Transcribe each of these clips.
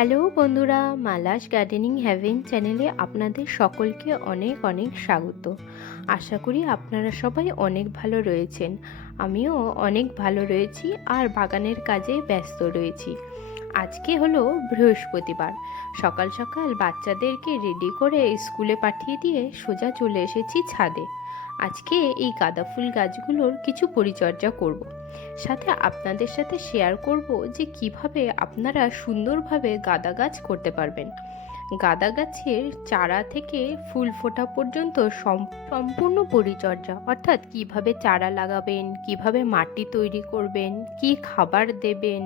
Hello বন্ধুরা Mala's gardening haven চ্যানেলে আপনাদের সকলকে অনেক অনেক স্বাগত। আশা করি আপনারা সবাই অনেক ভালো রয়েছেন। আমিও অনেক ভালো রয়েছি আর বাগানের কাজে ব্যস্ত রয়েছি। আজকে হলো বৃহস্পতিবার। সকাল সকাল বাচ্চাদেরকে রেডি করে স্কুলে পাঠিয়ে দিয়ে সোজা চলে এসেছি ছাদে। আজকে এই গাঁদা ফুল গাছগুলোর কিছু পরিচর্যা করব। সাথে আপনাদের সাথে শেয়ার করব যে কীভাবে আপনারা সুন্দরভাবে গাঁদা গাছ করতে পারবেন গাঁদা গাছের চারা থেকে ফুল ফোটা পর্যন্ত সম্পূর্ণ পরিচর্যা, অর্থাৎ কীভাবে চারা লাগাবেন, কীভাবে মাটি তৈরি করবেন, কি খাবার দেবেন,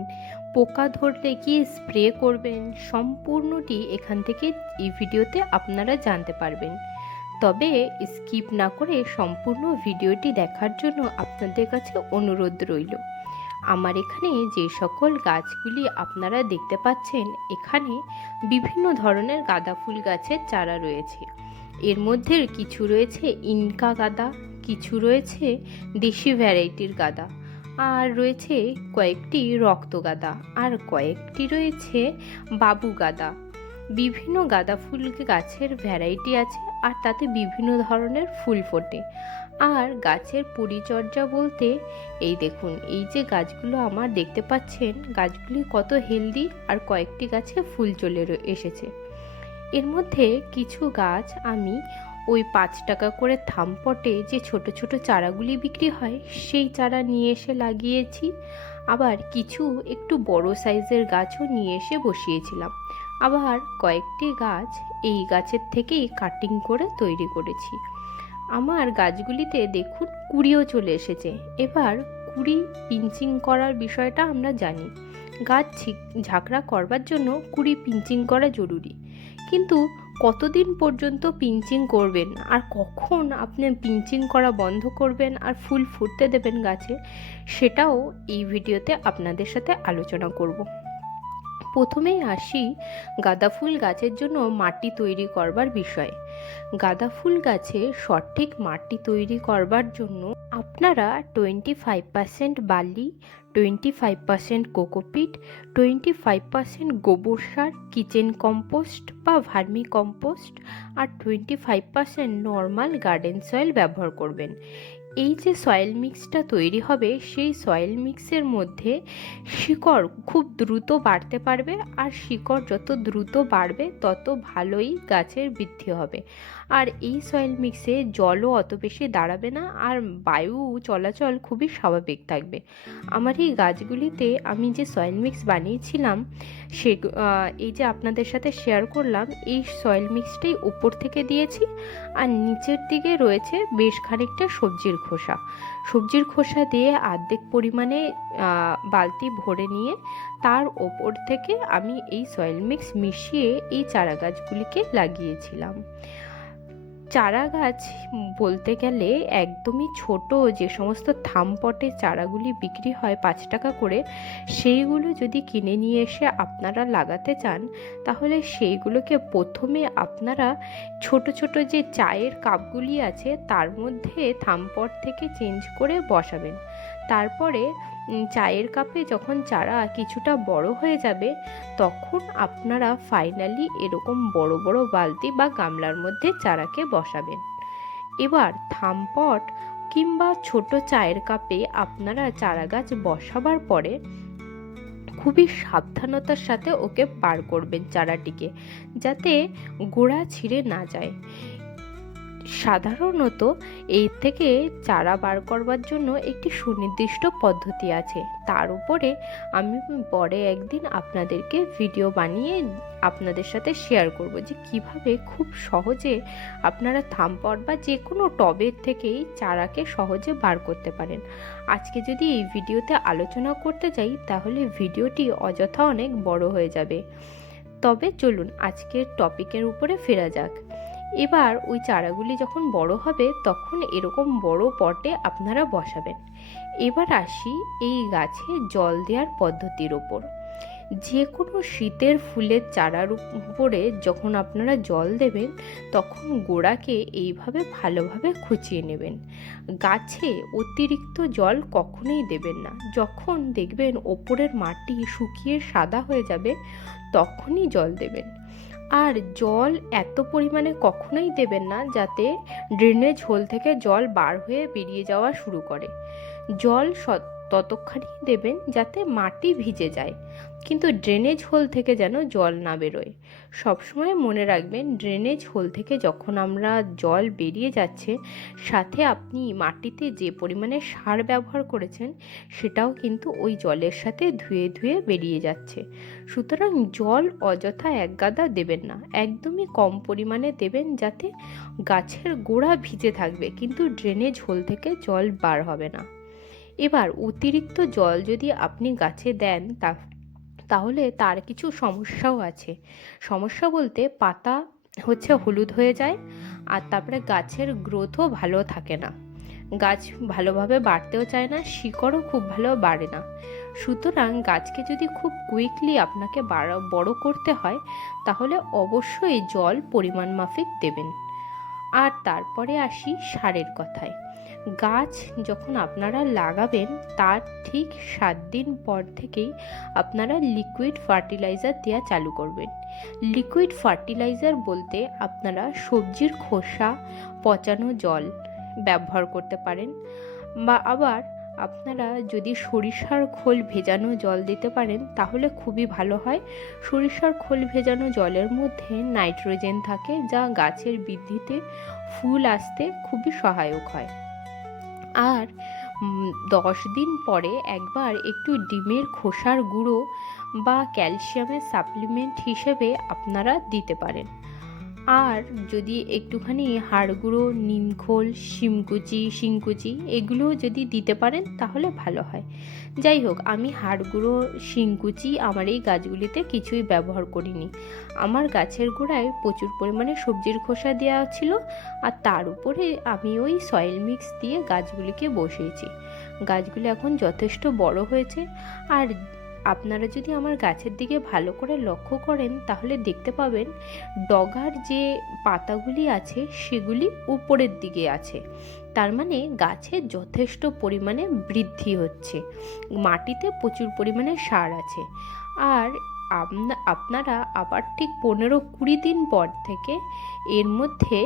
পোকা ধরলে কি স্প্রে করবেন, সম্পূর্ণটি এখান থেকে এই ভিডিওতে আপনারা জানতে পারবেন তবে স্কিপ না করে সম্পূর্ণ ভিডিওটি দেখার জন্য আপনাদের কাছে অনুরোধ রইল। আমার এখানে যে সকল গাছগুলি আপনারা দেখতে পাচ্ছেন, এখানে বিভিন্ন ধরনের গাঁদা ফুল গাছের চারা রয়েছে। এর মধ্যে কিছু রয়েছে ইনকা গাঁদা, কিছু রয়েছে দেশি ভ্যারাইটির গাঁদা, আর রয়েছে কয়েকটি রক্ত গাঁদা, আর কয়েকটি রয়েছে বাবু গাঁদা। বিভিন্ন গাঁদা ফুল গাছের ভ্যারাইটি আছে আর তাতে বিভিন্ন ধরনের ফুল ফোটে। আর গাছের পরিচর্যা বলতে, এই দেখুন, এই যে গাছগুলো আমার দেখতে পাচ্ছেন, গাছগুলি কত হেলদি আর কয়েকটি গাছে ফুল চলে এসেছে। এর মধ্যে কিছু গাছ আমি ওই পাঁচ টাকা করে থামপটে যে ছোট ছোট চারাগুলি বিক্রি হয়, সেই চারা নিয়ে এসে লাগিয়েছি। আবার কিছু একটু বড় সাইজের গাছও নিয়ে এসে বসিয়েছিলাম। আবার কয়েকটি গাছ এই গাছের থেকেই কাটিং করে তৈরি করেছি। আমার গাছগুলিতে দেখুন কুড়িও চলে এসেছে। এবার কুড়ি পিঞ্চিং করার বিষয়টা আমরা জানি। গাছ ঝিক- ঝাঁকড়া করবার জন্য কুড়ি পিঞ্চিং করা জরুরি। কিন্তু কতদিন পর্যন্ত পিঞ্চিং করবেন? আর কখন আপনি পিঞ্চিং করা বন্ধ করবেন আর ফুল ফুটতে দেবেন গাছে? সেটাও এই ভিডিওতে আপনাদের সাথে আলোচনা করব। প্রথমেই আসি গাঁদা ফুল গাছের জন্য মাটি তৈরি করবার বিষয়। গাঁদা ফুল গাছে সঠিক মাটি তৈরি করবার জন্য আপনারা টোয়েন্টি ফাইভ পার্সেন্ট বালি twenty five percent cocopeat twenty five percent গোবর সার কিচেন কম্পোস্ট বা ভার্মি কম্পোস্ট আর twenty five percent normal garden soil ব্যবহার করবেন। এই যে সয়েল মিক্সটা তৈরি হবে, সেই সয়েল মিক্সের মধ্যে শিকড় খুব দ্রুত বাড়তে পারবে, আর শিকড় যত দ্রুত বাড়বে, তত ভালোই গাছের বৃদ্ধি হবে। আর এই সয়েল মিক্সে জলও অত বেশি দাঁড়াবে না আর বায়ু চলাচল খুবই স্বাভাবিক থাকবে। আমার এই গাছগুলিতে আমি যে সয়েল মিক্স বানিয়েছিলাম, সে এই যে আপনাদের সাথে শেয়ার করলাম, এই সয়েল মিক্সটাই উপর থেকে দিয়েছি আর নিচের দিকে রয়েছে বেশ খানিকটা সবজির খোসা। সবজির খোসা দিয়ে অর্ধেক পরিমাণে বালতি ভরে নিয়ে তার ওপর থেকে আমি এই সয়েল মিক্স মিশিয়ে এই চারা গাছগুলিকে লাগিয়েছিলাম। চারা গাছ বলতে গেলে একদমই ছোট, যে সমস্ত থামপটে চারাগুলি বিক্রি হয় পাঁচ টাকা করে, সেইগুলো যদি কিনে নিয়ে এসে আপনারা লাগাতে চান, তাহলে সেইগুলোকে প্রথমে আপনারা ছোট ছোট যে চায়ের কাপগুলি আছে, তার মধ্যে থামপট থেকে চেঞ্জ করে বসাবেন। তারপরে চায়ের কাপে যখন চারা কিছুটা বড় হয়ে যাবে, তখন আপনারা ফাইনালি এরকম বড় বড় বালতি বা গামলার মধ্যে চারাকে বসাবেন। এবার থামপট কিংবা ছোট চায়ের কাপে আপনারা চারা গাছ বসাবার পরে খুবই সাবধানতার সাথে ওকে পার করবেন চারাটিকে, যাতে গোড়া ছিঁড়ে না যায়। সাধারণত এর থেকে চারা বার করবার জন্য একটি সুনির্দিষ্ট পদ্ধতি আছে। তার উপরে আমি পরে একদিন আপনাদেরকে ভিডিও বানিয়ে আপনাদের সাথে শেয়ার করব যে কীভাবে খুব সহজে আপনারা থামপট বা যে কোনো টবের থেকেই চারাকে সহজে বার করতে পারেন। আজকে যদি এই ভিডিওতে আলোচনা করতে যাই, তাহলে ভিডিওটি অযথা অনেক বড় হয়ে যাবে। তবে চলুন, আজকের টপিকের উপরে ফেরা যাক। এবার ওই চারাগুলি যখন বড় হবে, তখন এরকম বড় পটে আপনারা বসাবেন। এবার আসি এই গাছে জল দেওয়ার পদ্ধতির ওপর। যে কোনো শীতের ফুলের চারার উপরে যখন আপনারা জল দেবেন, তখন গোড়াকে এইভাবে ভালোভাবে খুঁচিয়ে নেবেন। গাছে অতিরিক্ত জল কখনোই দেবেন না। যখন দেখবেন ওপরের মাটি শুকিয়ে সাদা হয়ে যাবে, তখনই জল দেবেন। আর জল এত পরিমাণে কখনোই দেবেন না যাতে ড্রেনেজ হোল থেকে জল বার হয়ে বেরিয়ে যাওয়া শুরু করে। জল ততক্ষণই দেবেন যাতে মাটি ভিজে যায়, কিন্তু ড্রেনেজ হোল থেকে যেন জল না বেরোয়। সবসময় মনে রাখবেন, ড্রেনেজ হোল থেকে যখন আমরা জল বেরিয়ে যাচ্ছে, সাথে আপনি মাটিতে যে পরিমাণে সার ব্যবহার করেছেন, সেটাও কিন্তু ওই জলের সাথে ধুয়ে ধুয়ে বেরিয়ে যাচ্ছে। সুতরাং জল অযথা এক গাদা দেবেন না, একদমই কম পরিমাণে দেবেন যাতে গাছের গোড়া ভিজে থাকবে, কিন্তু ড্রেনেজ হোল থেকে জল বার হবে না। এবার অতিরিক্ত জল যদি আপনি গাছে দেন তা, তাহলে তার কিছু সমস্যাও আছে। সমস্যা বলতে পাতা হচ্ছে হলুদ হয়ে যায় আর তারপরে গাছের গ্রোথও ভালো থাকে না। গাছ ভালোভাবে বাড়তেও চায় না, শিকড়ও খুব ভালো বাড়ে না। সুতরাং গাছকে যদি খুব কুইকলি আপনাকে বড় করতে হয়, তাহলে অবশ্যই জল পরিমাণ মাফিক দেবেন। আর তারপরে আসি সারের কথায়। গাছ যখন আপনারা লাগাবেন, তার ঠিক সাত দিন পর থেকেই আপনারা লিকুইড ফার্টিলাইজার দেওয়া চালু করবেন। লিকুইড ফার্টিলাইজার বলতে আপনারা সবজির খোসা, পচানো জল ব্যবহার করতে পারেন বা আবার আপনারা যদি সরিষার খোল ভেজানো জল দিতে পারেন, তাহলে খুবই ভালো হয়। সরিষার খোল ভেজানো জলের মধ্যে নাইট্রোজেন থাকে, যা গাছের বৃদ্ধিতে ফুল আসতে খুবই সহায়ক হয়। আর দশ দিন পরে একবার একটু ডিমের খোসার গুঁড়ো বা ক্যালসিয়ামের সাপ্লিমেন্ট হিসেবে আপনারা দিতে পারেন। আর যদি একটুখানি হাড় গুঁড়ো নিমখোল, শিমকুচি, শিংকুচি এগুলো যদি দিতে পারেন তাহলে ভালো হয়। যাই হোক, আমি হাড় গুঁড়ো শিংকুচি আমার এই গাছগুলিতে কিছুই ব্যবহার করিনি। আমার গাছের গোড়ায় প্রচুর পরিমাণে সবজির খোসা দেওয়া ছিল আর তার উপরে আমি ওই সয়েল মিক্স দিয়ে গাছগুলিকে বসিয়েছি। গাছগুলি এখন যথেষ্ট বড় হয়েছে আর আপনারা যদি আমার গাছের দিকে ভালো করে লক্ষ্য করেন, তাহলে দেখতে পাবেন ডগার যে পাতাগুলি আছে, সেগুলি উপরের দিকে আছে। তার মানে গাছে যথেষ্ট পরিমাণে বৃদ্ধি হচ্ছে। মাটিতে প্রচুর পরিমাণে সার আছে। আর আপনারা আবার ঠিক পনেরো কুড়ি দিন পর থেকে এর মধ্যে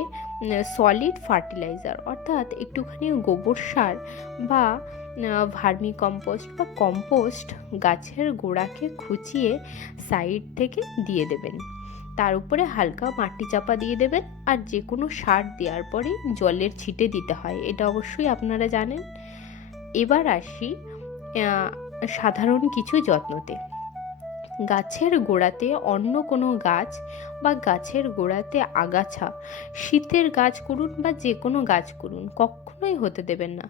সলিড ফার্টিলাইজার অর্থাৎ একটুখানি গোবর সার বা ভার্মি কম্পোস্ট বা কম্পোস্ট গাছের গোড়াকে খুচিয়ে সাইড থেকে দিয়ে দেবেন। তার উপরে হালকা মাটি চাপা দিয়ে দেবেন আর যে কোনো সার দেওয়ার পরে জলের ছিটে দিতে হয়, এটা অবশ্যই আপনারা জানেন। এবার আসি সাধারণ কিছু যত্নতে। গাছের গোড়াতে অন্য কোনো গাছ বা গাছের গোড়াতে আগাছা, শীতের গাছ করুন বা যে কোনো গাছ করুন, কখনোই হতে দেবেন না।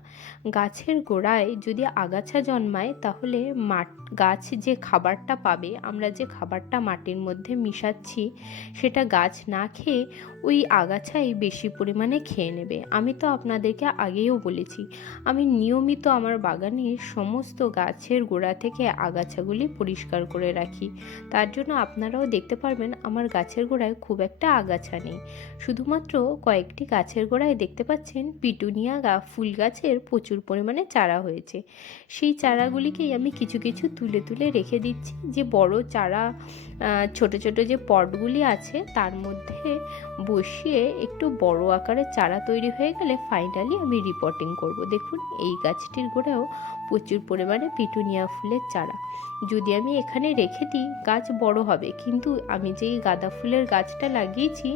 গাছের গোড়ায় যদি আগাছা জন্মায়, তাহলে মাট, গাছ যে খাবারটা পাবে, আমরা যে খাবারটা মাটির মধ্যে মিশাচ্ছি, সেটা গাছ না খেয়ে ওই আগাছাই বেশি পরিমাণে খেয়ে নেবে। আমি তো আপনাদেরকে আগেও বলেছি, আমি নিয়মিত আমার বাগানে সমস্ত গাছের গোড়া থেকে আগাছাগুলি পরিষ্কার করে রাখি। তার জন্য আপনারাও দেখতে পারবেন আমার গাছের গোড়ায় খুব একটা আগাছা নেই। শুধুমাত্র কয়েকটি গাছের গোড়ায় দেখতে পাচ্ছেন পিটুনিয়া গা ফুল গাছের প্রচুর পরিমাণে চারা হয়েছে। সেই চারাগুলিকেই আমি কিছু কিছু তুলে তুলে রেখে দিচ্ছি। যে বড় চারা ছোট ছোট যে পটগুলি আছে, তার মধ্যে বসিয়ে একটু বড় আকারের চারা তৈরি হয়ে গেলে ফাইনালি আমি রিপোর্টিং করব। দেখুন, এই গাছটির গোড়াও প্রচুর পরিমাণে পিটুনিয়া ফুলের চারা। যদি আমি এখানে রেখে দিই গাছ বড় হবে। কিন্তু আমি যেই গাঁদা ফুলের গাছটা লাগিয়েছি,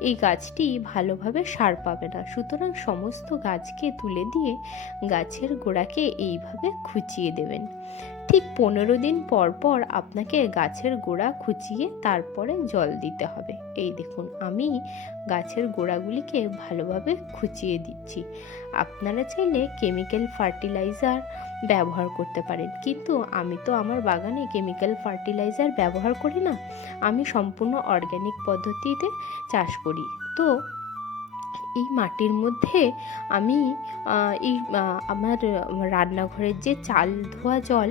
এই গাছটি ভালোভাবে সার পাবে না। সুতরাং সমস্ত গাছকে তুলে দিয়ে গাছের গোড়াকে এইভাবে খুঁচিয়ে দেবেন। ঠিক পনেরো দিন পর পর আপনাকে গাছের গোড়া খুঁচিয়ে তারপরে জল দিতে হবে। এই দেখুন, আমি গাছের গোড়াগুলিকে ভালোভাবে খুঁচিয়ে দিচ্ছি। আপনারা চাইলে কেমিক্যাল ফার্টিলাইজার ব্যবহার করতে পারেন, কিন্তু আমি তো আমার বাগানে কেমিক্যাল ফার্টিলাইজার ব্যবহার করি না। আমি সম্পূর্ণ অর্গ্যানিক পদ্ধতিতে চাষ করি। তো এই মাটির মধ্যে আমি এই আমার রান্নাঘরের যে চাল ধোয়া জল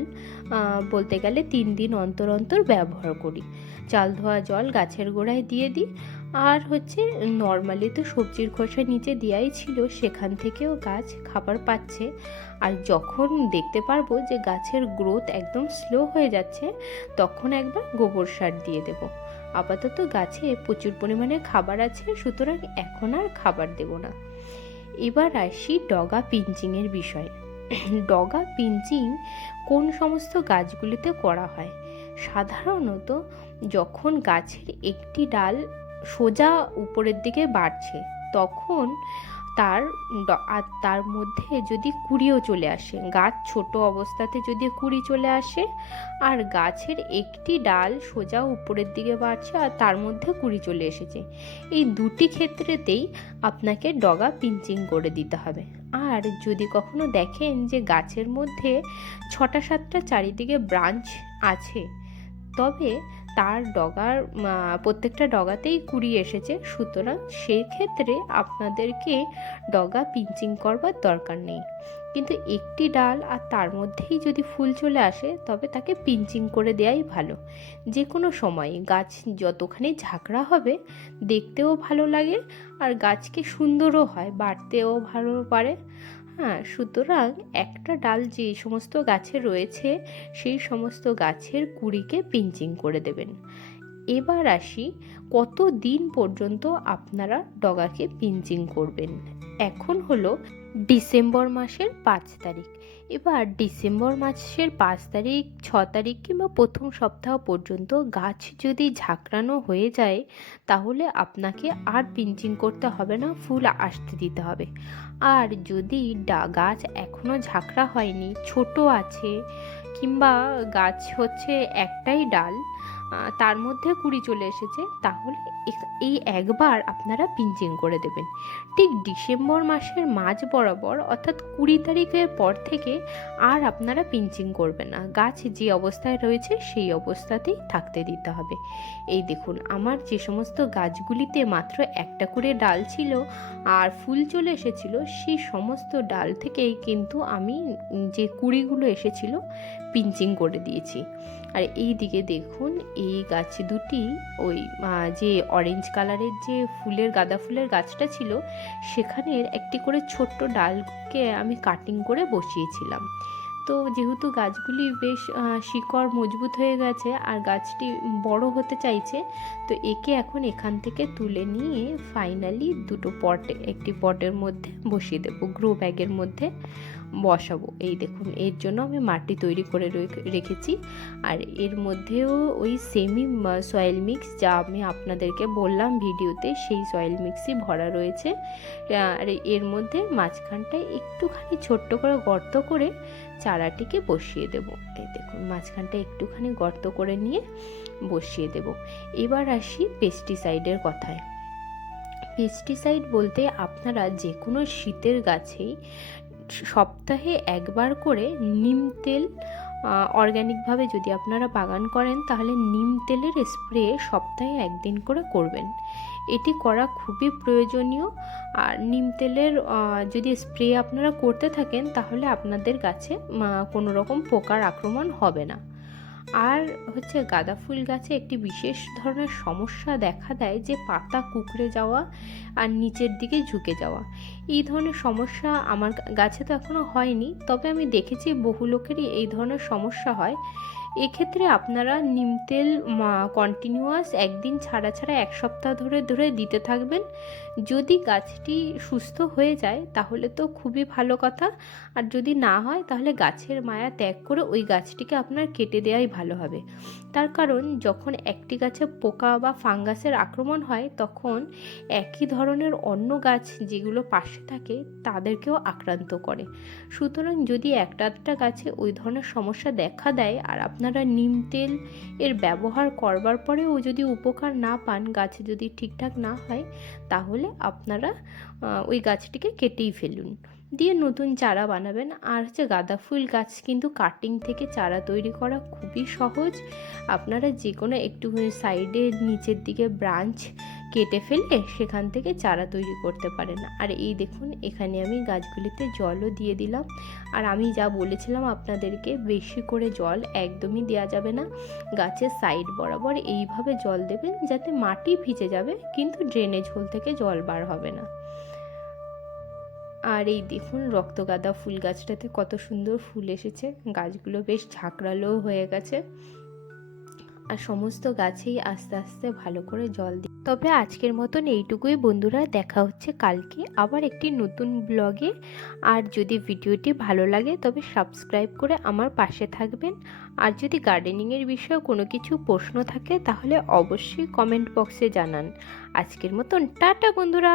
বলতে গেলে তিন দিন অন্তর অন্তর ব্যবহার করি। চাল ধোয়া জল গাছের গোড়ায় দিয়ে দিই। আর হচ্ছে নর্মালি তো সবজির খোসা নিচে দেওয়াই ছিল, সেখান থেকেও গাছ খাবার পাচ্ছে। আর যখন দেখতে পারব যে গাছের গ্রোথ একদম স্লো হয়ে যাচ্ছে, তখন একবার গোবর সার দিয়ে দেব। আপাতত গাছে প্রচুর পরিমাণে খাবার আছে, সুতরাং এখন আর খাবার দেব না। এবার আসি ডগা পিঞ্চিংয়ের বিষয়ে। ডগা পিঞ্চিং কোন সমস্ত গাছগুলিতে করা হয়? সাধারণত যখন গাছের একটি ডাল সোজা উপরের দিকে বাড়ছে, তখন তার আর তার মধ্যে যদি কুড়িও চলে আসে, গাছ ছোট অবস্থাতে যদি কুড়ি চলে আসে, আর গাছের একটি ডাল সোজা উপরের দিকে বাড়ছে আর তার মধ্যে কুড়ি চলে এসেছে, এই দুটি ক্ষেত্রেতেই আপনাকে ডগা পিঞ্চিং করে দিতে হবে। আর যদি কখনো দেখেন যে গাছের মধ্যে ছটা সাতটা চারিদিকে ব্রাঞ্চ আছে, তবে তার ডগার প্রত্যেকটা ডগাতেই কুড়ি এসেছে। সুতরাং সেক্ষেত্রে আপনাদেরকে ডগা পিঞ্চিং করবার দরকার নেই। কিন্তু একটি ডাল আর তার মধ্যেই যদি ফুল চলে আসে, তবে তাকে পিঞ্চিং করে দেওয়াই ভালো। যে কোনো সময় গাছ যতখানি ঝাঁকড়া হবে, দেখতেও ভালো লাগে আর গাছকে সুন্দরও হয়, বাড়তেও ভালো পারে। হ্যাঁ সুতরাং একটা ডাল যে সমস্ত গাছে রয়েছে, সেই সমস্ত গাছের কুড়িকে পিঞ্চিং করে দেবেন। এবার আসি কত দিন পর্যন্ত আপনারা ডগাকে পিঞ্চিং করবেন? এখন হলো ডিসেম্বর মাসের পাঁচ তারিখ। এবার ডিসেম্বর মাসের পাঁচ তারিখ, ছ তারিখ কিংবা প্রথম সপ্তাহ পর্যন্ত গাছ যদি ঝাঁকড়ানো হয়ে যায়, তাহলে আপনাকে আর পিঞ্চিং করতে হবে না, ফুল আসতে দিতে হবে। আর যদি গাছ এখনও ঝাঁকড়া হয়নি, ছোট আছে কিংবা গাছ হচ্ছে একটাই ডাল তার মধ্যে কুড়ি চলে এসেছে, তাহলে এই একবার আপনারা পিঞ্চিং করে দেবেন। ঠিক ডিসেম্বর মাসের মাঝ বরাবর, অর্থাৎ কুড়ি তারিখের পর থেকে আর আপনারা পিঞ্চিং করবেন না। গাছ যে অবস্থায় রয়েছে, সেই অবস্থাতেই থাকতে দিতে হবে। এই দেখুন, আমার যে সমস্ত গাছগুলিতে মাত্র একটা করে ডাল ছিল আর ফুল চলে এসেছিল, সেই সমস্ত ডাল থেকেই কিন্তু আমি যে কুড়িগুলো এসেছিল, পিঞ্চিং করে দিয়েছি। আর এই দিকে দেখুন, এই গাছ দুটি, ওই যে অরেঞ্জ কালারের যে ফুলের গাঁদা ফুলের গাছটা ছিল, সেখানের একটি করে ছোট্ট ডালকে আমি কাটিং করে বসিয়েছিলাম। তো যেহেতু গাছগুলি বেশ শিকড় মজবুত হয়ে গেছে আর গাছটি বড় হতে চাইছে, তো একে এখন এখান থেকে তুলে নিয়ে ফাইনালি দুটো পটে একটি পটের মধ্যে বসিয়ে দেবো গ্রো ব্যাগের মধ্যে। বসাবো। এই দেখুন, এর জন্য আমি মাটি তৈরি করে রেখে- রেখেছি। আর এর মধ্যেও ওই সেমি সয়েল মিক্স যা আমি আপনাদেরকে বললাম ভিডিওতে, সেই সয়েল মিক্সই ভরা রয়েছে। আর এর মধ্যে মাঝখানটায় একটুখানি ছোট্ট করে গর্ত করে চারাটিকে বসিয়ে দেব। এই দেখুন মাঝখানটা একটুখানি গর্ত করে নিয়ে বসিয়ে দেব। এবার আসি পেস্টিসাইডের কথায়। পেস্টিসাইড বলতে আপনারা যে কোনো শীতের গাছেই সপ্তাহে একবার করে নিম তেল অর্গ্যানিকভাবে যদি আপনারা বাগান করেন, তাহলে নিম তেলের স্প্রে সপ্তাহে একদিন করে করবেন। এটি করা খুবই প্রয়োজনীয়। আর নিম তেলের যদি স্প্রে আপনারা করতে থাকেন, তাহলে আপনাদের গাছে কোনো রকম পোকার আক্রমণ হবে না। আর হচ্ছে গাঁদা ফুল গাছে একটি বিশেষ ধরনের সমস্যা দেখা দেয় যে পাতা কুকড়ে যাওয়া আর নিচের দিকে ঝুঁকে যাওয়া। এই ধরনের সমস্যা আমার গাছে তো এখনও হয়নি, তবে আমি দেখেছি বহু লোকেরই এই ধরনের সমস্যা হয়। এক্ষেত্রে আপনারা নিম তেল কন্টিনিউয়াস একদিন ছাড়া ছাড়া এক সপ্তাহ ধরে ধরে দিতে থাকবেন। যদি গাছটি সুস্থ হয়ে যায়, তাহলে তো খুবই ভালো কথা। আর যদি না হয়, তাহলে গাছের মায়া ত্যাগ করে ওই গাছটিকে আপনার কেটে দেওয়াই ভালো হবে। তার কারণ, যখন একটি গাছে পোকা বা ফাঙ্গাসের আক্রমণ হয়, তখন একই ধরনের অন্য গাছ যেগুলো পাশে থাকে, তাদেরকেও আক্রান্ত করে। সুতরাং যদি একটা আধটা গাছে ওই ধরনের সমস্যা দেখা দেয়, আর আপনারা নিম তেল এর ব্যবহার করবার পরেও যদি উপকার না পান, গাছে যদি ঠিকঠাক না হয়, তাহলে আপনারা ওই গাছটিকে কেটেই ফেলুন। দিয়ে নতুন চারা বানাবেন। আর হচ্ছে গাঁদা ফুল গাছ কিন্তু কাটিং থেকে চারা তৈরি করা খুবই সহজ। আপনারা যে কোনো একটু সাইডে নিচের দিকে ব্রাঞ্চ কেটে ফেলে সেখান থেকে চারা তৈরি করতে পারেন আর এই দেখুন, এখানে আমি গাছগুলিতে জলও দিয়ে দিলাম। আর আমি যা বলেছিলাম আপনাদেরকে, বেশি করে জল একদমই দেওয়া যাবে না। গাছের সাইড বরাবর এইভাবে জল দেবেন যাতে মাটি ভিজে যাবে, কিন্তু ড্রেনেজ হোল থেকে জল বার হবে না। আর এই দেখুন রক্তগাঁদা ফুল গাছটাতে কত সুন্দর ফুল এসেছে। গাছগুলো বেশ ঝাঁকড়ালোও হয়ে গেছে। আর সমস্ত গাছেই আস্তে আস্তে ভালো করে জল দিই তবে আজকের মতন এইটুকুই বন্ধুরা, দেখা হচ্ছে কালকে আবার একটি নতুন ব্লগে। আর যদি ভিডিওটি ভালো লাগে তবে সাবস্ক্রাইব করে আমার পাশে থাকবেন। আর যদি গার্ডেনিংয়ের বিষয়ে কোনো কিছু প্রশ্ন থাকে তাহলে অবশ্যই কমেন্ট বক্সে জানান। আজকের মতন টাটা বন্ধুরা!